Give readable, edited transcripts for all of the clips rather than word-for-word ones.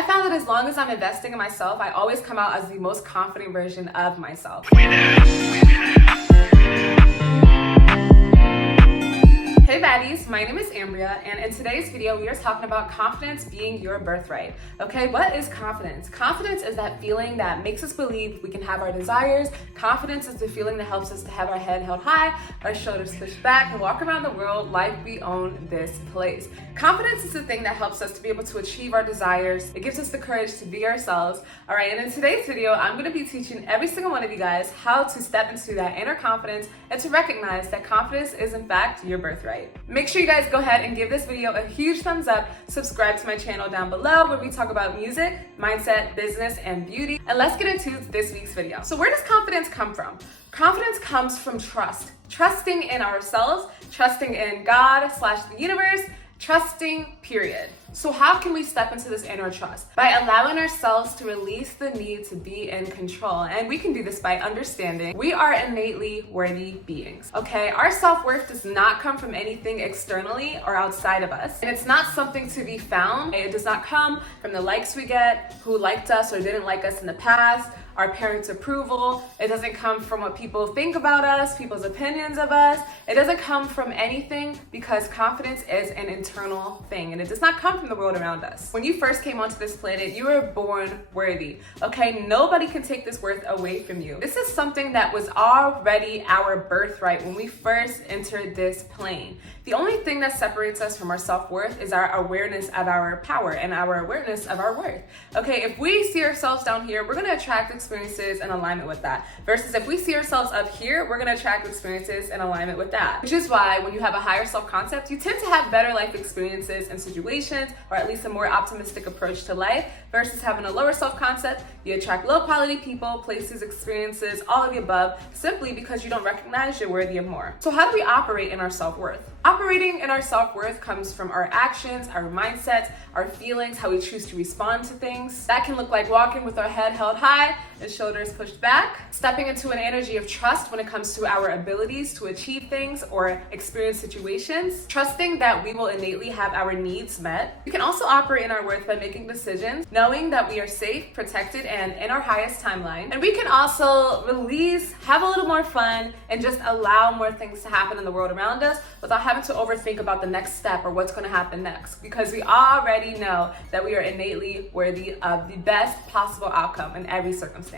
I found that as long as I'm investing in myself, I always come out as the most confident version of myself. Hey baddies, my name is Ambria, and in today's video, we are talking about confidence being your birthright. Okay, what is confidence? Confidence is that feeling that makes us believe we can have our desires. Confidence is the feeling that helps us to have our head held high, our shoulders pushed back, and walk around the world like we own this place. Confidence is the thing that helps us to be able to achieve our desires. It gives us the courage to be ourselves. All right, and in today's video, I'm gonna be teaching every single one of you guys how to step into that inner confidence and to recognize that confidence is in fact your birthright. Make sure you guys go ahead and give this video a huge thumbs up, subscribe to my channel down below where we talk about music, mindset, business, and beauty. And let's get into this week's video. So where does confidence come from? Confidence comes from trust. Trusting in ourselves, trusting in God/the universe, trusting, period. So how can we step into this inner trust? By allowing ourselves to release the need to be in control. And we can do this by understanding we are innately worthy beings, okay? Our self-worth does not come from anything externally or outside of us. And it's not something to be found. It does not come from the likes we get, who liked us or didn't like us in the past, our parents' approval. It doesn't come from what people think about us, people's opinions of us. It doesn't come from anything because confidence is an internal thing and it does not come from the world around us. When you first came onto this planet, you were born worthy, okay? Nobody can take this worth away from you. This is something that was already our birthright when we first entered this plane. The only thing that separates us from our self-worth is our awareness of our power and our awareness of our worth. Okay, if we see ourselves down here, we're gonna attract experiences in alignment with that. Versus if we see ourselves up here, we're gonna attract experiences in alignment with that. Which is why when you have a higher self-concept, you tend to have better life experiences and situations, or at least a more optimistic approach to life, versus having a lower self-concept, you attract low-quality people, places, experiences, all of the above, simply because you don't recognize you're worthy of more. So how do we operate in our self-worth? Operating in our self-worth comes from our actions, our mindsets, our feelings, how we choose to respond to things. That can look like walking with our head held high and shoulders pushed back, stepping into an energy of trust when it comes to our abilities to achieve things or experience situations, trusting that we will innately have our needs met. We can also operate in our worth by making decisions, knowing that we are safe, protected, and in our highest timeline. And we can also release, have a little more fun, and just allow more things to happen in the world around us without having to overthink about the next step or what's going to happen next, because we already know that we are innately worthy of the best possible outcome in every circumstance.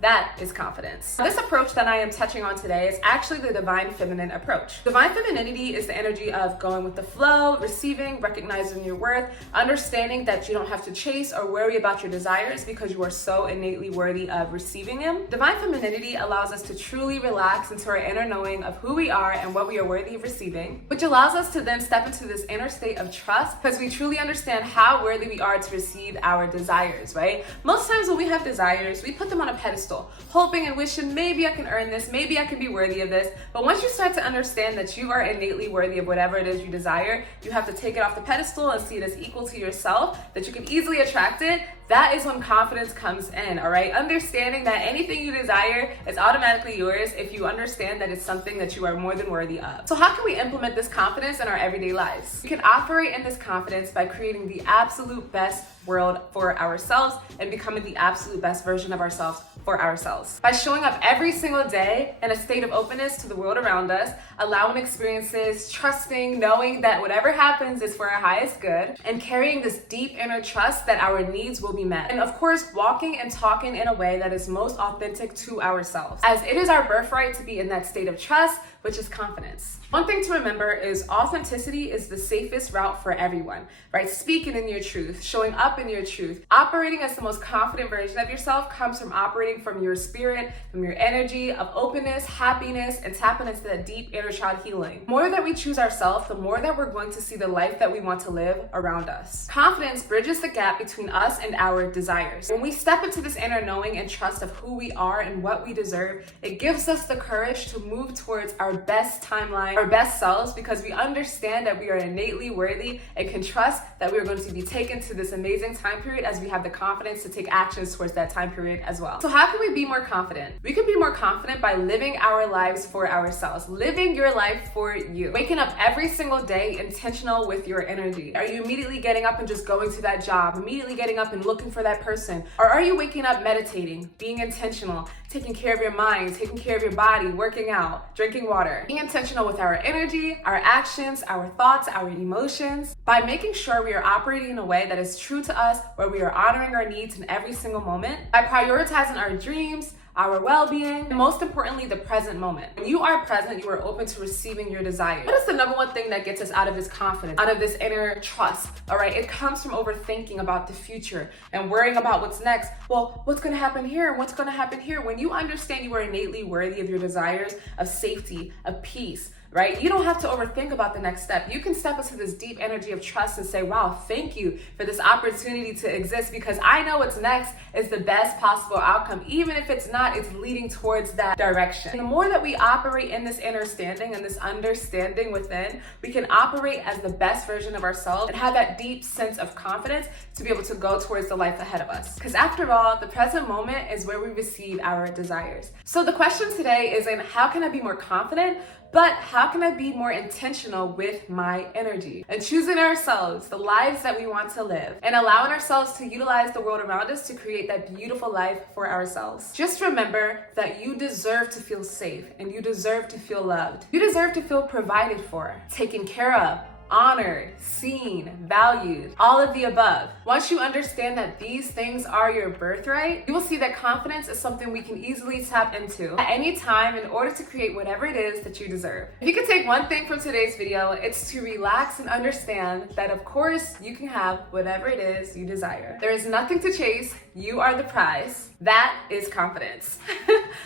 That is confidence. This approach that I am touching on today is actually the divine feminine approach. Divine femininity is the energy of going with the flow, receiving, recognizing your worth, understanding that you don't have to chase or worry about your desires because you are so innately worthy of receiving them. Divine femininity allows us to truly relax into our inner knowing of who we are and what we are worthy of receiving, which allows us to then step into this inner state of trust because we truly understand how worthy we are to receive our desires, right? Most times when we have desires, we put them on a pedestal, hoping and wishing maybe I can earn this, maybe I can be worthy of this. But once you start to understand that you are innately worthy of whatever it is you desire, you have to take it off the pedestal and see it as equal to yourself, that you can easily attract it. That is when confidence comes in, all right? Understanding that anything you desire is automatically yours if you understand that it's something that you are more than worthy of. So how can we implement this confidence in our everyday lives? We can operate in this confidence by creating the absolute best world for ourselves and becoming the absolute best version of ourselves for ourselves. By showing up every single day in a state of openness to the world around us, allowing experiences, trusting, knowing that whatever happens is for our highest good, and carrying this deep inner trust that our needs will be met. And of course, walking and talking in a way that is most authentic to ourselves, as it is our birthright to be in that state of trust, which is confidence. One thing to remember is authenticity is the safest route for everyone, right? Speaking in your truth, showing up in your truth, operating as the most confident version of yourself comes from operating from your spirit, from your energy of openness, happiness, and tapping into that deep inner child healing. The more that we choose ourselves, the more that we're going to see the life that we want to live around us. Confidence bridges the gap between us and our desires. When we step into this inner knowing and trust of who we are and what we deserve, it gives us the courage to move towards our our best timeline, our best selves, because we understand that we are innately worthy and can trust that we are going to be taken to this amazing time period as we have the confidence to take actions towards that time period as well. So how can we be more confident? We can be more confident by living our lives for ourselves, living your life for you, waking up every single day intentional with your energy. Are you immediately getting up and just going to that job, immediately getting up and looking for that person? Or are you waking up meditating, being intentional, taking care of your mind, taking care of your body, working out, drinking water, being intentional with our energy, our actions, our thoughts, our emotions, by making sure we are operating in a way that is true to us, where we are honoring our needs in every single moment, by prioritizing our dreams, our well-being, and most importantly, the present moment. When you are present, you are open to receiving your desires. What is the number one thing that gets us out of this confidence, out of this inner trust? All right, it comes from overthinking about the future and worrying about what's next. Well, what's gonna happen here? What's gonna happen here? When you understand you are innately worthy of your desires, of safety, of peace, right? You don't have to overthink about the next step. You can step into this deep energy of trust and say, wow, thank you for this opportunity to exist, because I know what's next is the best possible outcome. Even if it's not, it's leading towards that direction. And the more that we operate in this understanding and this understanding within, we can operate as the best version of ourselves and have that deep sense of confidence to be able to go towards the life ahead of us. Because after all, the present moment is where we receive our desires. So the question today is, how can I be more confident? But how can I be more intentional with my energy and choosing ourselves, the lives that we want to live, and allowing ourselves to utilize the world around us to create that beautiful life for ourselves? Just remember that you deserve to feel safe and you deserve to feel loved. You deserve to feel provided for, taken care of, honored, seen, valued, all of the above. Once you understand that these things are your birthright, you will see that confidence is something we can easily tap into at any time in order to create whatever it is that you deserve. If you could take one thing from today's video, it's to relax and understand that of course you can have whatever it is you desire. There is nothing to chase, you are the prize. That is confidence.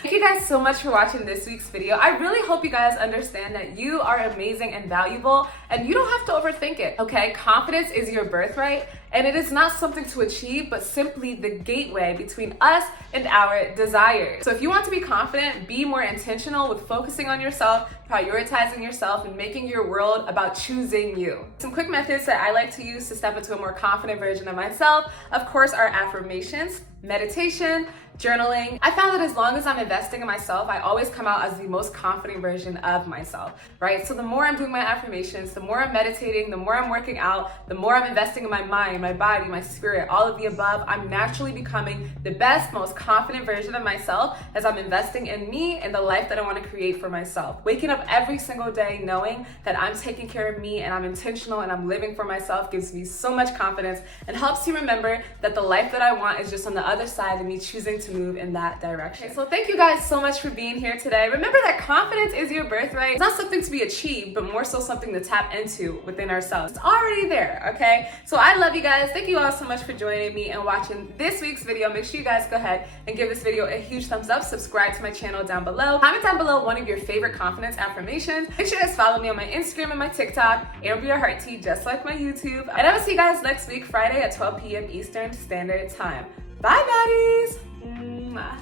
Thank you guys so much for watching this week's video. I really hope you guys understand that you are amazing and valuable, and you don't have to overthink it, okay? Confidence is your birthright, and it is not something to achieve, but simply the gateway between us and our desires. So if you want to be confident, be more intentional with focusing on yourself, prioritizing yourself, and making your world about choosing you. Some quick methods that I like to use to step into a more confident version of myself, of course, are affirmations, meditation, journaling. I found that as long as I'm investing in myself, I always come out as the most confident version of myself, right? So the more I'm doing my affirmations, the more I'm meditating, the more I'm working out, the more I'm investing in my mind, my body, my spirit, all of the above, I'm naturally becoming the best, most confident version of myself as I'm investing in me and the life that I want to create for myself. Waking up every single day knowing that I'm taking care of me and I'm intentional and I'm living for myself gives me so much confidence and helps you remember that the life that I want is just on the other side of me choosing to move in that direction. Okay, so thank you guys so much for being here today. Remember that confidence is your birthright. It's not something to be achieved, but more so something to tap into within ourselves. It's already there, okay? So I love you guys. Thank you all so much for joining me and watching this week's video. Make sure you guys go ahead and give this video a huge thumbs up. Subscribe to my channel down below. Comment down below one of your favorite confidence affirmations. Make sure you guys follow me on my Instagram and my TikTok, Ambria Heart Tea, just like my YouTube. And I will see you guys next week, Friday at 12 p.m. Eastern Standard Time. Bye, baddies! Mwah.